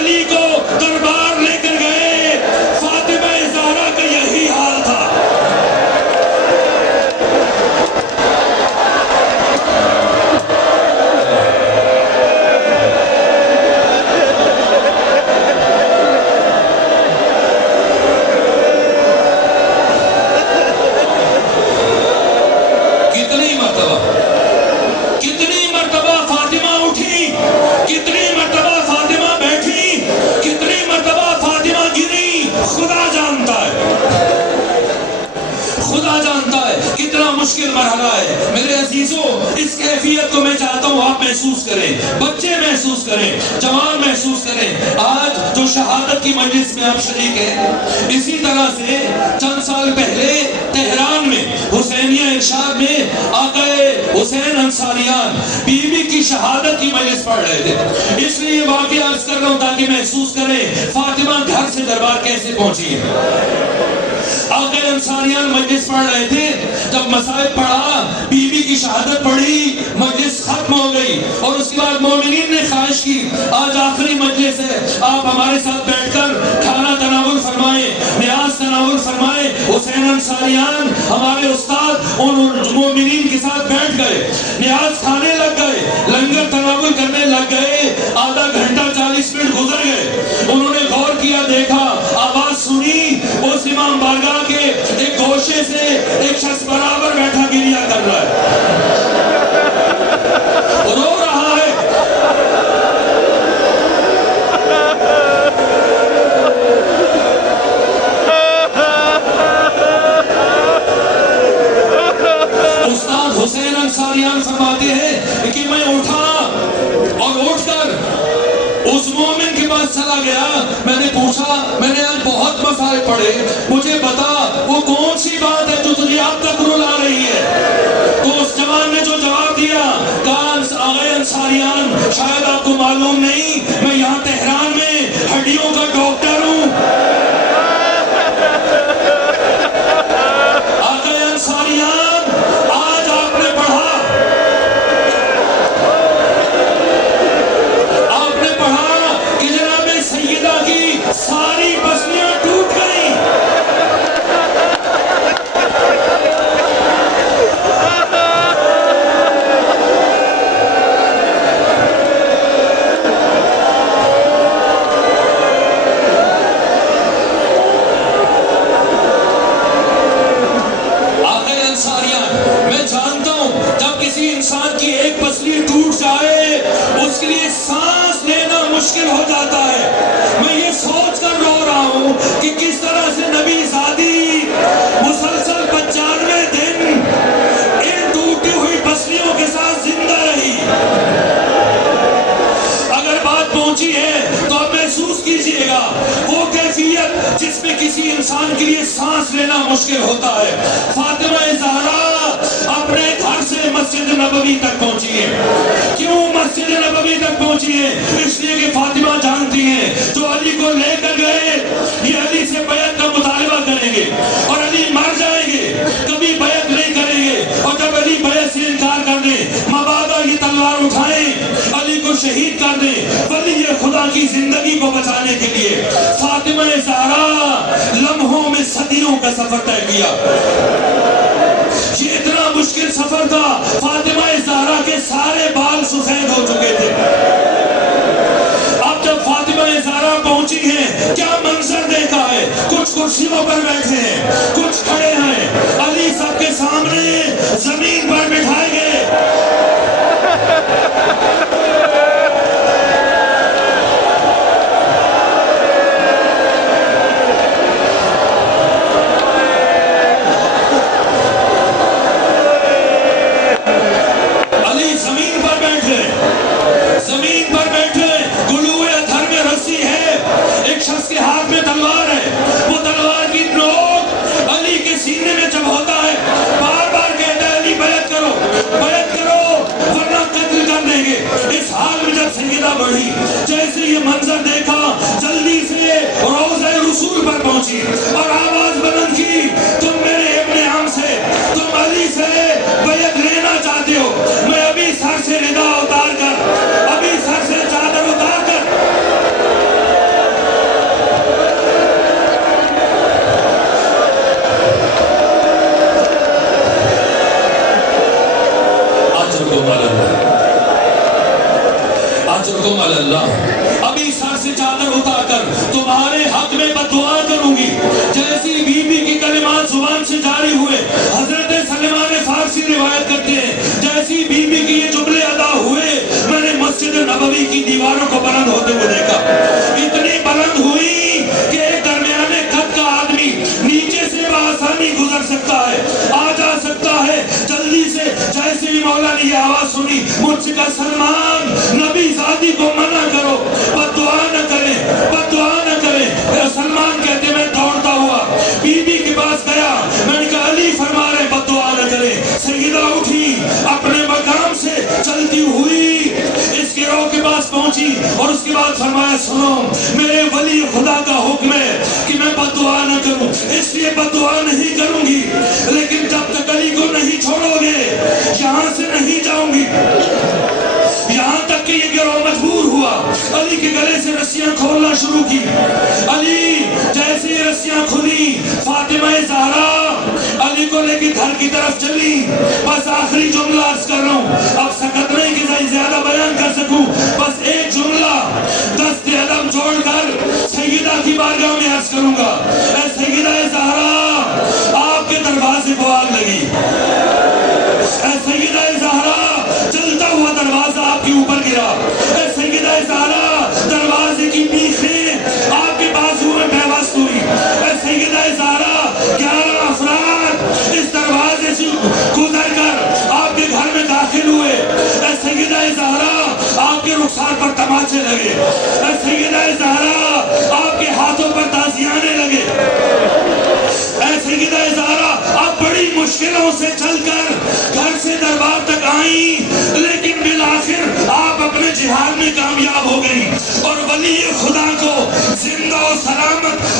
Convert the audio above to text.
علی کو دربار لے کر گئے، فاطمہ زہرا کا یہی حال تھا۔ کتنی مرتبہ فاطمہ اٹھی، کتنی مرتبہ فاطمہ بیٹھی، کتنی مرتبہ فاطمہ گری، خدا جانتا ہے، خدا جانتا ہے کتنا مشکل مرحلہ ہے۔ میرے عزیزوں، اس کیفیت کو میں چاہتا ہوں آپ محسوس کریں، بچے محسوس کریں، جوان محسوس کریں۔ آج جو شہادت کی مجلس میں آپ شریک ہیں، اسی طرح سے چند سال پہلے تہران میں حسینیہ ارشاد میں آقا حسین انصاریان بی بی کی شہادت کی مجلس پڑھ رہے تھے۔ اس لیے یہ واقعہ عرض کر رہا ہوں تاکہ محسوس کریں فاطمہ گھر سے دربار کیسے پہنچی ہے۔ آقا انصاریان مجلس پڑھ رہے تھے، جب مصائب پڑھا، بی بی کی شہادت پڑھی، مجلس ختم ہو گئی، اور اس کے بعد مومنین نے خواہش کی آج آخری مجلس ہے، آپ ہمارے ساتھ بیٹھ کر کھانا تناول فرمائیں، نیاز تناول فرمائیں۔ حسین انصاریان ہمارے استاد ان مومنین کے ساتھ بیٹھ گئے، نیاز کھانے لگ گئے، لنگر تناول کرنے لگ گئے۔ آدھا گھنٹہ 40 منٹ گزر گئے، انہوں نے غور کیا، دیکھا، آواز سنی، اس امام بارگاہ کے ایک گوشے سے ایک شخص برابر بیٹھا گریا کر رہا ہے، رو رہا ہے۔ استاد حسین انصاریان فرماتے ہیں کہ میں اٹھا اور اٹھ کر اس مومن کے پاس چلا گیا، میں نے پوچھا، میں نے آج بہت مسائل پڑھے، مجھے بتا وہ کون سی بات ہے جو تجھے اب تک رلا رہی ہے؟ تو اس جوان نے جو جواب دیا، کہا آقا انصاریان شاید آپ کو معلوم نہیں، میں یہاں تہران میں ہڈیوں کا ڈاکٹر ہوں۔ آقا انصاریان آج آپ نے پڑھا کہ جناب سیدہ کی ساری پسلیاں ٹوٹ گئیں۔ آقا انصاریان، میں جانتا ہوں جب کسی انسان کی ایک پسلی ٹوٹ جائے اس کے لیے سانس لینا مشکل ہو جاتا ہے۔ میں یہ سوچ کر رو رہا ہوں کہ کس طرح سے نبی زادی مسلسل 95 دن ان ٹوٹی ہوئی پسلیوں کے ساتھ زندہ رہی۔ اگر بات پہنچی ہے تو اب محسوس کیجئے گا وہ کیفیت جس میں کسی انسان کے لیے سانس لینا مشکل ہوتا ہے۔ فاطمہ زہرا اپنے گھر سے مسجد نبوی تک پہنچی ہے۔ کیوں مسجد نبوی تک پہنچی ہے؟ اس لیے کہ فاطمہ جانتی ہیں جو علی کو لے کر گئے یہ علی سے بیعت کا مطالبہ کریں گے اور علی مر جائیں گے، کبھی بیعت نہیں کریں گے، اور جب علی بیعت سے انکار کر دیں، مبادا یہ تلوار اٹھائیں، علی کو شہید کر دیں، ولی خدا کی زندگی کو بچانے کے لیے فاطمہ زہرا لمحوں میں صدیوں کا سفر طے کیا۔ یہ اتنا مشکل سفر تھا، فاطمہ زہرا کے سارے بال سفید ہو چکے تھے۔ اب جب فاطمہ زہرا پہنچی ہیں، کیا منظر دیکھا ہے؟ کچھ کرسیوں پر بیٹھے ہیں، کچھ کھڑے ہیں، علی سب کے سامنے زمین پر بٹھائے گئے۔ بڑھی، جیسے یہ منظر دیکھا جلدی سے روضہ رسول پر پہنچی اور آواز بلند کی، تم میرے ابن عم سے، تم علی سے بیعت لینا چاہتے ہو، میں ابھی سر سے ردا اتار کر، ابھی سر سے چادر اتار کر اپنی سر سے چادر اتار کر تمہارے حق میں بددعا کروں گی. جیسی بی بی کی کلمات زبان سے جاری ہوئے, حضرت سلمان فارسی روایت کرتے ہیں, جیسی بی بی کی یہ جملے ادا ہوئے, میں نے مسجد نبوی کی دیواروں کو بلند ہوتے ہوئے دیکھا. اتنی بلند ہوئی کہ ایک درمیانے قد کا آدمی نیچے سے بآسانی گزر سکتا ہے, آ جا سکتا ہے جلدی سے. جیسے ہی مولا نے یہ آواز سنی, مجھ سے کہا, سلمان, نبی زادی کو منع کرو, بددعا نہ کریں, بددعا نہ کریں. سلمان کہتے میں دوڑتا ہوا بی بی کے پاس گیا. میں نے کہا, علی فرما رہے بددعا نہ کریں. سیدہ اٹھی, اپنے مقام سے چلتی ہوئی اس گروہ کے پاس پہنچی اور اس کے بعد فرمایا, سنو, میرے ولی خدا کا حکم ہے کہ میں بددعا نہ کروں, اس لیے بددعا نہیں کروں گی, لیکن جب تک علی کو نہیں چھوڑو گے یہاں سے نہیں جاؤں گی. یہاں تک کہ یہ گروہ مجبور ہوا, علی کے گلے سے رسیاں کھولنا شروع کی. علی جیسے یہ رسیاں کھلی, فاطمہ زہرا علی کو لے کے گھر کی طرف چلی. بس آخری جملہ عرض کر رہا ہوں, اب سکت نہیں کہ زیادہ بیان کر سکوں, بس ایک جملہ دست ادب جوڑ کر سیدہ کی بارگاہ میں عرض کروں گا. اے سیدہ زہرا, آپ کے دروازے کو آگ لگی. اے سیدہ زہرا, چلتا ہوا دروازہ آپ کے اوپر گرا. اے سیدہ زہرا, دروازے کی بیخیں آپ کے بازو میں پیوست ہوئی. اے سیدہ زہرا, 11 افراد اس دروازے سے گزر کر آپ کے گھر میں داخل ہوئے. اے سیدہ زہرا, آپ کے رخسار پر تماچے لگے. اے سیدہ زہرا, آپ کے ہاتھوں پر تازیانے لگے. اے سیدہ زہرا, آپ بڑی مشکلوں سے چل کر گھر سے دربار تک آئیں, لیکن بالآخر آپ اپنے جہاد میں کامیاب ہو گئی اور ولی خدا کو زندہ و سلامت